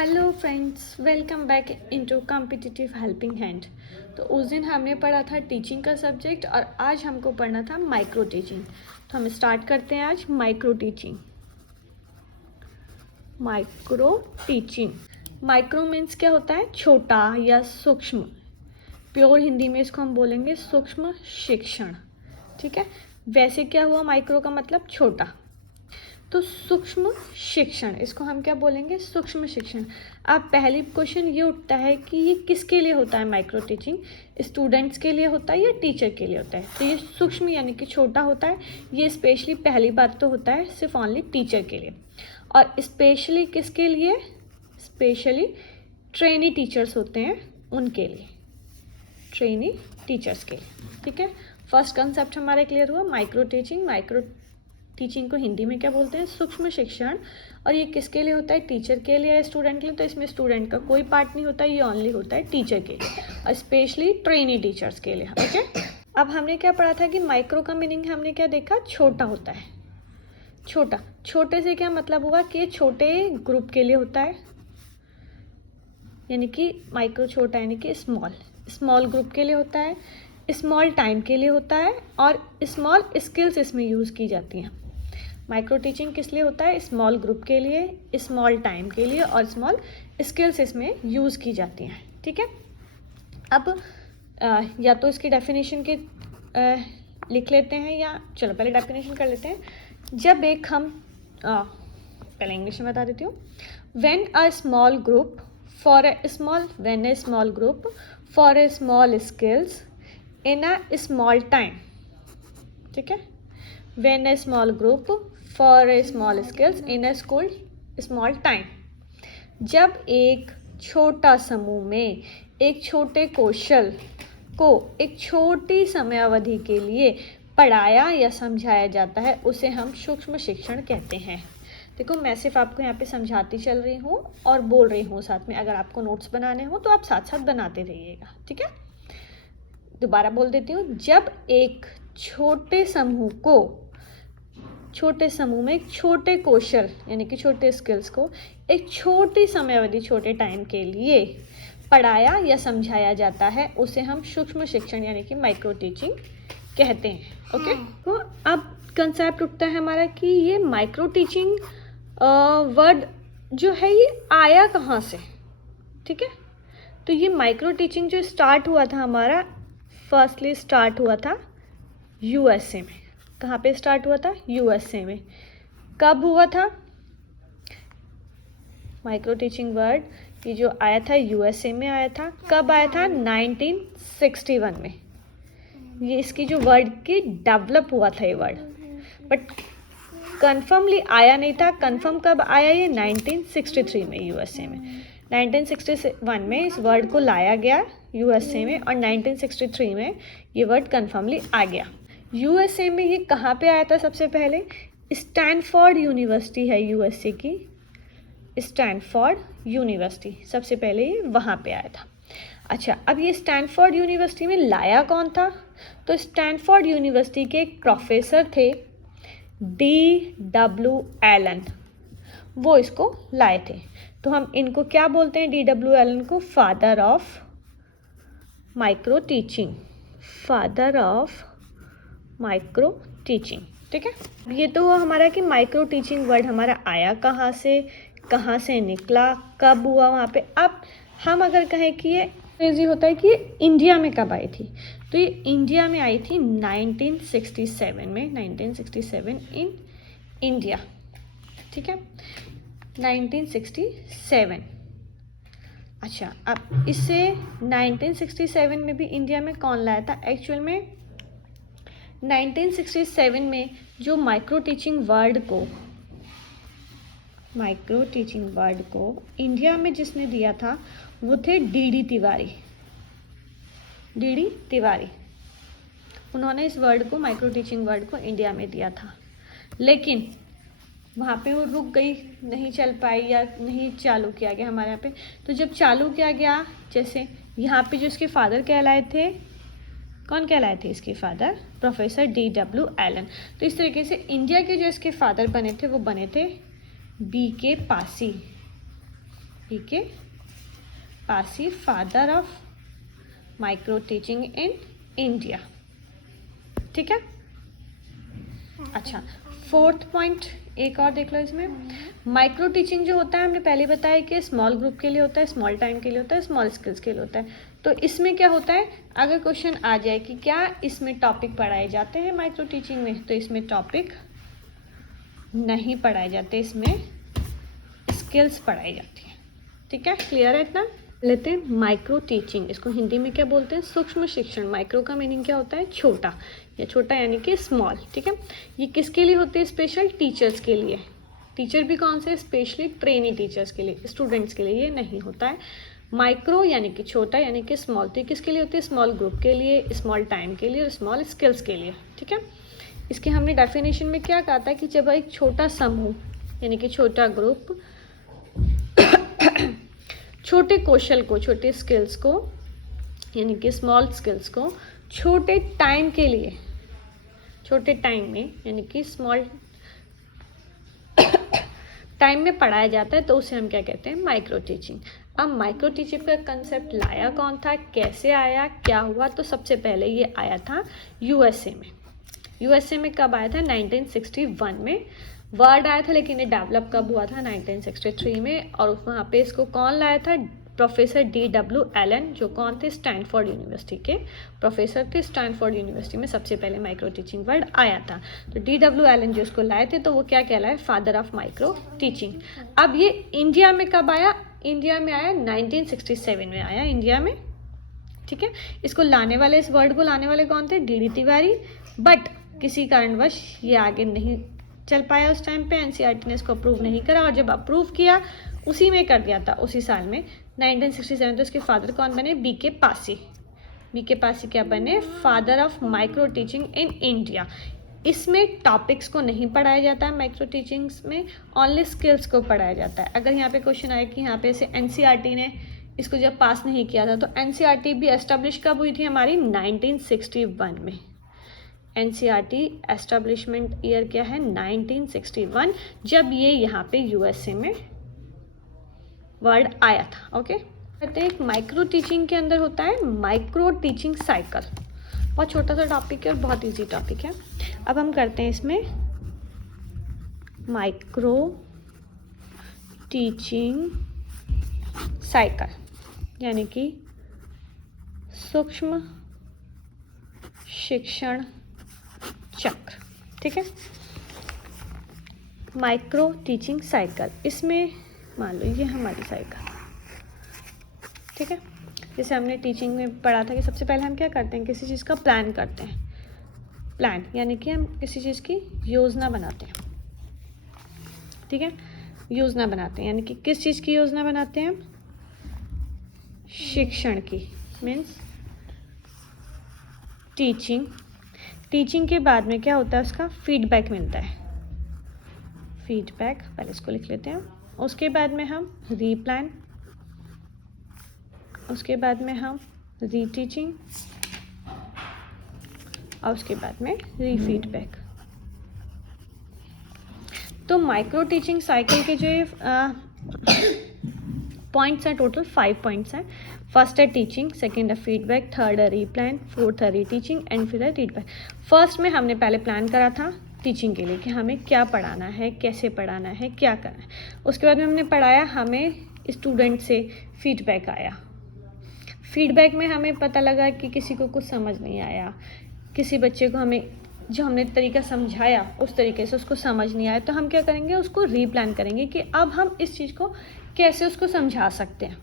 Hello friends, welcome back into competitive helping hand. तो उस दिन हमने पढ़ा था टीचिंग का सब्जेक्ट और आज हमको पढ़ना था माइक्रो टीचिंग। तो हम स्टार्ट करते हैं आज micro teaching. Micro teaching, micro means क्या होता है? छोटा या सूक्ष्म। प्योर हिंदी में इसको हम बोलेंगे सूक्ष्म शिक्षण। ठीक है, वैसे क्या हुआ? माइक्रो का मतलब छोटा, तो सूक्ष्म शिक्षण, इसको हम क्या बोलेंगे? सूक्ष्म शिक्षण। अब पहली क्वेश्चन ये उठता है कि ये किसके लिए होता है माइक्रो टीचिंग? स्टूडेंट्स के लिए होता है या टीचर के लिए होता है? तो ये सूक्ष्म यानी कि छोटा होता है। ये स्पेशली पहली बात तो होता है सिर्फ ओनली टीचर के लिए, और स्पेशली किसके लिए? स्पेशली ट्रेनी टीचर्स होते हैं उनके लिए, ट्रेनी टीचर्स के लिए। ठीक है, फर्स्ट कंसेप्ट हमारा क्लियर हुआ, माइक्रो टीचिंग। माइक्रो टीचिंग को हिंदी में क्या बोलते हैं? सूक्ष्म शिक्षण। और ये किसके लिए होता है? टीचर के लिए या स्टूडेंट के लिए? तो इसमें स्टूडेंट का कोई पार्ट नहीं होता, ये ओनली होता है टीचर के लिए, और स्पेशली ट्रेनी टीचर्स के लिए। ओके, अब हमने क्या पढ़ा था कि माइक्रो का मीनिंग हमने क्या देखा? छोटा होता है। छोटा, छोटे से क्या मतलब हुआ कि छोटे ग्रुप के लिए होता है, यानी कि माइक्रो छोटा यानी कि स्मॉल, स्मॉल ग्रुप के लिए होता है, स्मॉल टाइम के लिए होता है, और स्मॉल स्किल्स इसमें यूज़ की जाती हैं। माइक्रो टीचिंग किस लिए होता है? स्मॉल ग्रुप के लिए, स्मॉल टाइम के लिए, और स्मॉल स्किल्स इसमें यूज़ की जाती हैं। ठीक है, अब या तो इसकी डेफिनेशन के लिख लेते हैं, या चलो पहले डेफिनेशन कर लेते हैं। जब एक हम पहले इंग्लिश में बता देती हूँ। When a small group for a small, when a small group for a small skills in a small time. ठीक है, when a small group for a small skills in a school small time। जब एक छोटा समूह में एक छोटे कौशल को एक छोटी समयावधि के लिए पढ़ाया या समझाया जाता है, उसे हम सूक्ष्म शिक्षण कहते हैं। देखो, मैं सिर्फ आपको यहाँ पे समझाती चल रही हूँ और बोल रही हूँ साथ में। अगर आपको नोट्स बनाने हो तो आप साथ साथ बनाते रहिएगा। ठीक है, दोबारा बोल देती हूँ। जब एक छोटे समूह में एक छोटे कौशल यानी कि छोटे स्किल्स को एक छोटी समयावधि, छोटे टाइम के लिए पढ़ाया या समझाया जाता है, उसे हम सूक्ष्म शिक्षण यानी कि माइक्रो टीचिंग कहते हैं। ओके, तो अब कंसेप्ट उठता है हमारा कि ये माइक्रो टीचिंग वर्ड जो है ये आया कहाँ से? ठीक है, तो ये माइक्रो टीचिंग जो स्टार्ट हुआ था हमारा, फर्स्टली स्टार्ट हुआ था यूएसए में। कहाँ पे स्टार्ट हुआ था? यूएसए में। कब हुआ था? माइक्रो टीचिंग वर्ड ये जो आया था यूएसए में आया था। कब आया था? 1961 में। ये इसकी जो वर्ड की डेवलप हुआ था ये वर्ड, बट कन्फर्मली आया नहीं था। कन्फर्म कब आया? ये 1963 में यूएसए में। 1961 में इस वर्ड को लाया गया यूएसए में, और 1963 में ये वर्ड कन्फर्मली आ गया। यूएसए में ये कहाँ पे आया था? सबसे पहले स्टैनफोर्ड यूनिवर्सिटी है यूएसए की, स्टैनफोर्ड यूनिवर्सिटी सबसे पहले ये वहाँ पे आया था। अच्छा, अब ये स्टैनफोर्ड यूनिवर्सिटी में लाया कौन था? तो स्टैनफोर्ड यूनिवर्सिटी के एक प्रोफेसर थे, D.W. एलन, वो इसको लाए थे। तो हम इनको क्या बोलते हैं? D.W. एलन को father of micro teaching, father of micro teaching. ठीक है, ये तो हुआ हमारा कि माइक्रो टीचिंग वर्ड हमारा आया कहाँ से निकला, कब हुआ वहाँ पे। अब हम अगर कहें कि ये इजी होता है कि ये इंडिया में कब आई थी, तो ये इंडिया में आई थी 1967 में, 1967 इन इंडिया। ठीक है, 1967। अच्छा, अब इसे 1967 में भी इंडिया में कौन लाया था? एक्चुअल में 1967 में जो माइक्रो टीचिंग वर्ड को इंडिया में जिसने दिया था वो थे D.D. तिवारी। उन्होंने इस वर्ड को, माइक्रो टीचिंग वर्ड को इंडिया में दिया था, लेकिन वहाँ पे वो रुक गई, नहीं चल पाई या नहीं चालू किया गया हमारे यहाँ पे। तो जब चालू किया गया, जैसे यहाँ पे जो इसके फादर कहलाए थे, कौन कहलाए थे इसके फादर? Professor D.W. एलन। तो इस तरीके से इंडिया के जो इसके फादर बने थे वो बने थे B.K. Pasi. BK Pasi, father of micro teaching in India. ठीक है, अच्छा फोर्थ पॉइंट एक और देख लो इसमें। माइक्रो टीचिंग जो होता है हमने पहले बताया कि स्मॉल ग्रुप के लिए होता है, स्मॉल टाइम के लिए होता है, स्मॉल स्किल्स के लिए होता है। तो इसमें क्या होता है, अगर क्वेश्चन आ जाए कि क्या इसमें टॉपिक पढ़ाए जाते हैं माइक्रो टीचिंग में, तो इसमें टॉपिक नहीं पढ़ाए जाते, इसमें स्किल्स पढ़ाई जाती है। ठीक है, क्लियर है इतना। लेते हैं माइक्रो टीचिंग, इसको हिंदी में क्या बोलते हैं, सूक्ष्म शिक्षण। माइक्रो का मीनिंग क्या होता है, छोटा, या छोटा यानी कि स्मॉल। ठीक है, ये किसके लिए होते हैं, स्पेशल टीचर्स के लिए। टीचर भी कौन से, स्पेशली ट्रेनी टीचर्स के लिए, स्टूडेंट्स के लिए ये नहीं होता है। माइक्रो यानी कि छोटा, यानी कि स्मॉल, तो किसके लिए होती है, स्मॉल ग्रुप के लिए, स्मॉल टाइम के लिए और स्मॉल स्किल्स के लिए। ठीक है, इसके हमने डेफिनेशन में क्या कहा था कि जब एक छोटा समूह यानी कि छोटा ग्रुप छोटे कौशल को, छोटे स्किल्स को यानी कि स्मॉल स्किल्स को छोटे टाइम के लिए, छोटे टाइम में यानी कि स्मॉल टाइम में पढ़ाया जाता है, तो उसे हम क्या कहते हैं, माइक्रो टीचिंग। अब माइक्रो टीचिंग का कंसेप्ट लाया कौन था, कैसे आया, क्या हुआ, तो सबसे पहले ये आया था यूएसए में। यूएसए में कब आया था, 1961 में वर्ड आया था, लेकिन ये डेवलप कब हुआ था, 1963 में। और वहाँ पे इसको कौन लाया था, प्रोफेसर D.W. एलन, जो कौन थे, स्टैनफोर्ड यूनिवर्सिटी के प्रोफेसर थे। स्टैनफोर्ड यूनिवर्सिटी में सबसे पहले माइक्रो टीचिंग वर्ड आया था। तो D.W. एलन जो इसको लाए थे, तो वो क्या कहलाए, फादर ऑफ माइक्रो टीचिंग। अब ये इंडिया में कब आया, इंडिया में आया 1967 में आया इंडिया में। ठीक है, इसको लाने वाले, इस वर्ड को लाने वाले कौन थे, D.D. तिवारी। बट किसी कारणवश ये आगे नहीं चल पाया उस टाइम पे, एनसीईआरटी ने इसको अप्रूव नहीं करा, और जब अप्रूव किया उसी में कर दिया था, उसी साल में 1967। तो इसके फादर कौन बने, BK पासी। BK पासी क्या बने, father of micro teaching in India. इसमें टॉपिक्स को नहीं पढ़ाया जाता है माइक्रो टीचिंग्स में, ओनली स्किल्स को पढ़ाया जाता है। अगर यहाँ पे क्वेश्चन आए कि यहाँ पे से एनसीईआरटी ने इसको जब पास नहीं किया था, तो एनसीईआरटी भी एस्टेब्लिश कब हुई थी हमारी, 1961 में। एनसीईआरटी एस्टेब्लिशमेंट ईयर क्या है, 1961, जब ये यहाँ पे यूएसए में वर्ड आया था। ओके, कहते हैं एक माइक्रो टीचिंग के अंदर होता है माइक्रो टीचिंग साइकिल। बहुत छोटा सा टॉपिक है और बहुत इजी टॉपिक है। अब हम करते हैं इसमें माइक्रो टीचिंग साइकिल यानी कि सूक्ष्म शिक्षण चक्र। ठीक है, माइक्रो टीचिंग साइकिल, इसमें मान लो ये हमारी साइकिल। ठीक है, जैसे हमने टीचिंग में पढ़ा था कि सबसे पहले हम क्या करते हैं, किसी चीज़ का प्लान करते हैं। प्लान यानी कि हम किसी चीज़ की योजना बनाते हैं। ठीक है, योजना बनाते हैं यानी कि किस चीज़ की योजना बनाते हैं हम, शिक्षण की, मीन्स टीचिंग। टीचिंग के बाद में क्या होता है, उसका फीडबैक मिलता है। फीडबैक, पहले इसको लिख लेते हैं। उसके बाद में हम रीप्लान, उसके बाद में हम रीटीचिंग, और उसके बाद में रीफीडबैक। तो माइक्रो टीचिंग साइकिल के जो पॉइंट्स हैं, टोटल 5 पॉइंट्स हैं। फर्स्ट है टीचिंग, सेकंड है फीडबैक, थर्ड है रीप्लान, फोर्थ है रीटीचिंग एंड फिर है फीडबैक। फर्स्ट में हमने पहले प्लान करा था टीचिंग के लिए कि हमें क्या पढ़ाना है, कैसे पढ़ाना है, क्या करना है। उसके बाद में हमने पढ़ाया, हमें स्टूडेंट से फीडबैक आया। फीडबैक में हमें पता लगा कि किसी को कुछ समझ नहीं आया, किसी बच्चे को हमें जो हमने तरीका समझाया उस तरीके से उसको समझ नहीं आया, तो हम क्या करेंगे, उसको रीप्लान करेंगे कि अब हम इस चीज़ को कैसे उसको समझा सकते हैं,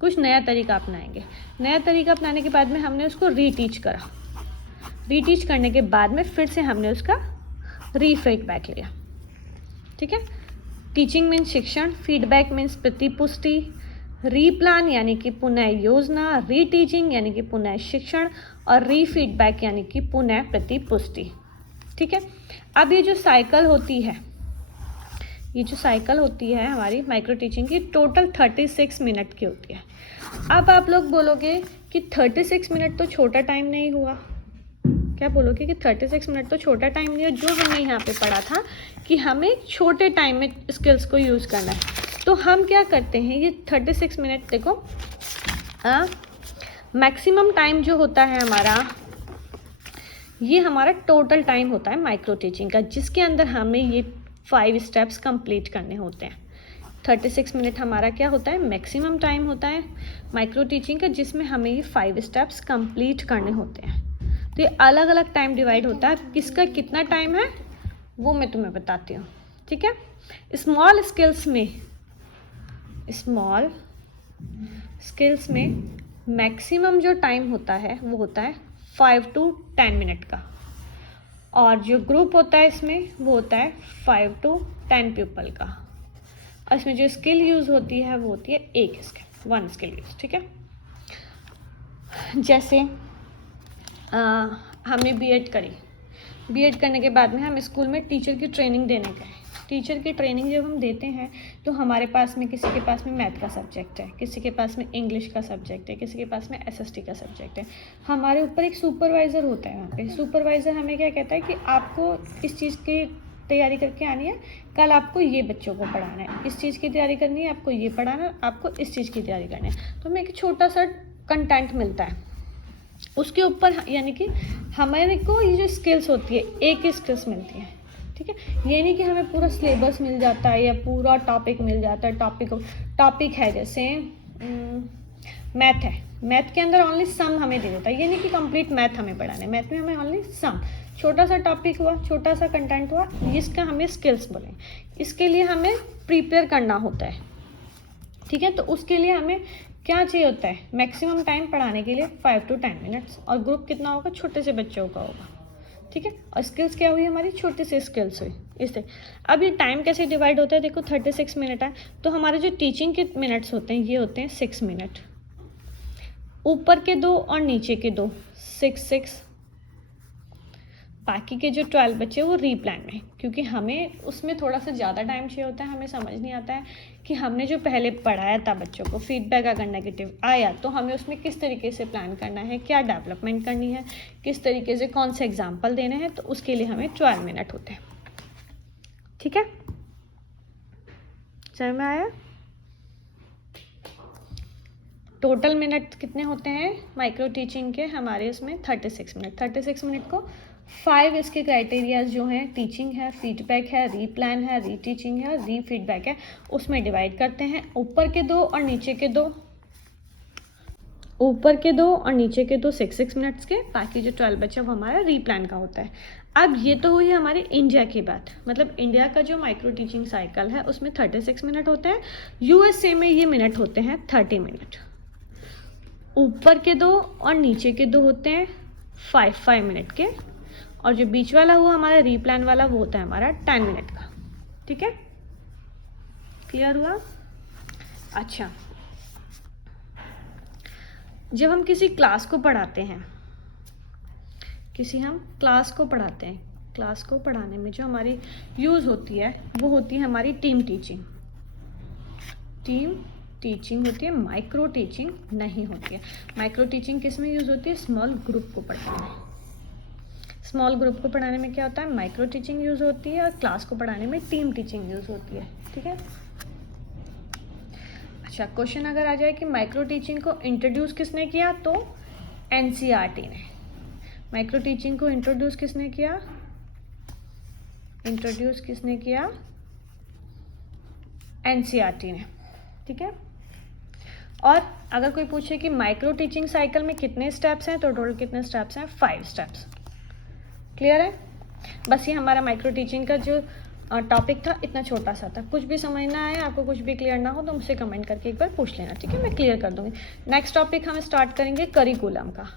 कुछ नया तरीका अपनाएंगे। नया तरीका अपनाने के बाद में हमने उसको रीटीच करा। रीटीच करने के बाद में फिर से हमने उसका रीफीडबैक लिया। ठीक है, टीचिंग मीन्स शिक्षण, फीडबैक मीन्स प्रतिपुष्टि, रीप्लान यानी कि पुनः योजना, रीटीचिंग यानी कि पुनः शिक्षण, और रीफीडबैक यानी कि पुनः प्रतिपुष्टि। ठीक है, अब ये जो साइकिल होती है, ये जो साइकिल होती है हमारी माइक्रो टीचिंग की, टोटल 36 मिनट की होती है। अब आप लोग बोलोगे कि 36 मिनट तो छोटा टाइम नहीं हुआ, क्या बोलोगे कि 36 मिनट तो छोटा टाइम नहीं है। जो हमने यहाँ पे पढ़ा था कि हमें छोटे टाइम में स्किल्स को यूज़ करना है, तो हम क्या करते हैं, ये 36 मिनट देखो, मैक्सिमम टाइम जो होता है हमारा, ये हमारा टोटल टाइम होता है माइक्रो टीचिंग का, जिसके अंदर हमें ये 5 स्टेप्स कंप्लीट करने होते हैं। 36 मिनट हमारा क्या होता है, मैक्सिमम टाइम होता है माइक्रो टीचिंग का, जिसमें हमें ये 5 स्टेप्स कंप्लीट करने होते हैं। तो ये अलग अलग टाइम डिवाइड होता है, किसका कितना टाइम है वो मैं तुम्हें बताती हूँ, ठीक है। स्मॉल स्किल्स में मैक्सिमम जो टाइम होता है वो होता है 5 to 10 मिनट का, और जो ग्रुप होता है इसमें वो होता है 5 to 10 पीपल का, और इसमें जो स्किल यूज़ होती है वो होती है वन स्किल यूज़, ठीक है। जैसे हमने बीएड करी, बीएड करने के बाद में हम स्कूल में टीचर की ट्रेनिंग देने गए। टीचर की ट्रेनिंग जब हम देते हैं तो हमारे पास में, किसी के पास में मैथ का सब्जेक्ट है, किसी के पास में इंग्लिश का सब्जेक्ट है, किसी के पास में एसएसटी का सब्जेक्ट है। हमारे ऊपर एक सुपरवाइज़र होता है, वहाँ पे सुपरवाइज़र हमें क्या कहता है कि आपको इस चीज़ की तैयारी करके आनी है, कल आपको ये बच्चों को पढ़ाना है, इस चीज़ की तैयारी करनी है, आपको ये पढ़ाना है, आपको इस चीज़ की तैयारी करनी है। तो हमें एक छोटा सा कंटेंट मिलता है, उसके ऊपर यानी कि हमारे को ये जो स्किल्स होती है, एक ही स्किल्स मिलती है, ठीक है। ये नहीं कि हमें पूरा सिलेबस मिल जाता है या पूरा टॉपिक मिल जाता है। टॉपिक है, जैसे मैथ है, मैथ के अंदर ओनली सम हमें दे देता है, ये नहीं कि कंप्लीट मैथ हमें पढ़ाना है, मैथ में हमें ओनली सम, छोटा सा टॉपिक हुआ, छोटा सा कंटेंट हुआ, इसका हमें स्किल्स बोलें। इसके लिए हमें प्रिपेयर करना होता है, ठीक है। तो उसके लिए हमें क्या चाहिए होता है, मैक्सिमम टाइम पढ़ाने के लिए 5 to 10 मिनट्स, और ग्रुप कितना होगा, छोटे से बच्चों का होगा, ठीक है। और स्किल्स क्या हुई, हमारी छोटी सी स्किल्स हुई इससे। अब ये टाइम कैसे डिवाइड होता है, देखो 36 मिनट है, तो हमारे जो टीचिंग के मिनट्स होते हैं ये होते हैं 6 मिनट, ऊपर के 2 और नीचे के 2 6, बाकी के जो 12 बच्चे वो रीप्लान में, क्योंकि हमें उसमें थोड़ा सा ज़्यादा टाइम चाहिए होता है। हमें समझ नहीं आता है कि हमने जो पहले पढ़ाया था बच्चों को, फीडबैक अगर नेगेटिव आया तो हमें उसमें किस तरीके से प्लान करना है, क्या डेवलपमेंट करनी है, किस तरीके से कौन से एग्जाम्पल देने हैं, तो उसके लिए हमें 12 मिनट होते हैं, ठीक है। समझ में आया? टोटल मिनट कितने होते हैं माइक्रो टीचिंग के हमारे उसमें 36 मिनट। 36 मिनट को 5 इसके क्राइटेरियाज जो हैं, टीचिंग है, फीडबैक है, रीप्लान है, रीटीचिंग है, री फीडबैक है, उसमें डिवाइड करते हैं। ऊपर के 2 और नीचे के 2, ऊपर के 2 और नीचे के 2 6 मिनट्स के, बाकी जो 12 बचा वो हमारा रीप्लान का होता है। अब ये तो हुई हमारी इंडिया की बात, मतलब इंडिया का जो माइक्रो टीचिंग साइकिल है उसमें 36 मिनट होते हैं। यूएसए में ये मिनट होते हैं 30 मिनट। ऊपर के 2 और नीचे के 2 होते हैं 5 मिनट के, और जो बीच वाला हुआ हमारा रीप्लान वाला वो होता है हमारा 10 मिनट का, ठीक है। क्लियर हुआ? अच्छा, जब हम किसी क्लास को पढ़ाते हैं, क्लास को पढ़ाने में जो हमारी यूज़ होती है वो होती है हमारी टीम टीचिंग होती है, माइक्रो टीचिंग नहीं होती है। माइक्रो टीचिंग किस में यूज़ होती है, स्मॉल ग्रुप को पढ़ाने में। स्मॉल ग्रुप को पढ़ाने में क्या होता है, माइक्रो टीचिंग यूज़ होती है, और क्लास को पढ़ाने में टीम टीचिंग यूज़ होती है, ठीक है। अच्छा, क्वेश्चन अगर आ जाए कि माइक्रो टीचिंग को इंट्रोड्यूस किसने किया, तो एनसीईआरटी ने। माइक्रो टीचिंग को इंट्रोड्यूस किसने किया, एनसीईआरटी ने, ठीक है। और अगर कोई पूछे कि माइक्रो टीचिंग साइकिल में कितने स्टेप्स हैं, तो टोटल कितने स्टेप्स हैं, 5 स्टेप्स। क्लियर है? बस ये हमारा माइक्रो टीचिंग का जो टॉपिक था इतना छोटा सा था। कुछ भी समझ ना आए, आपको कुछ भी क्लियर ना हो तो मुझसे कमेंट करके एक बार पूछ लेना, ठीक है, मैं क्लियर कर दूंगी। नेक्स्ट टॉपिक हम स्टार्ट करेंगे करिकुलम का।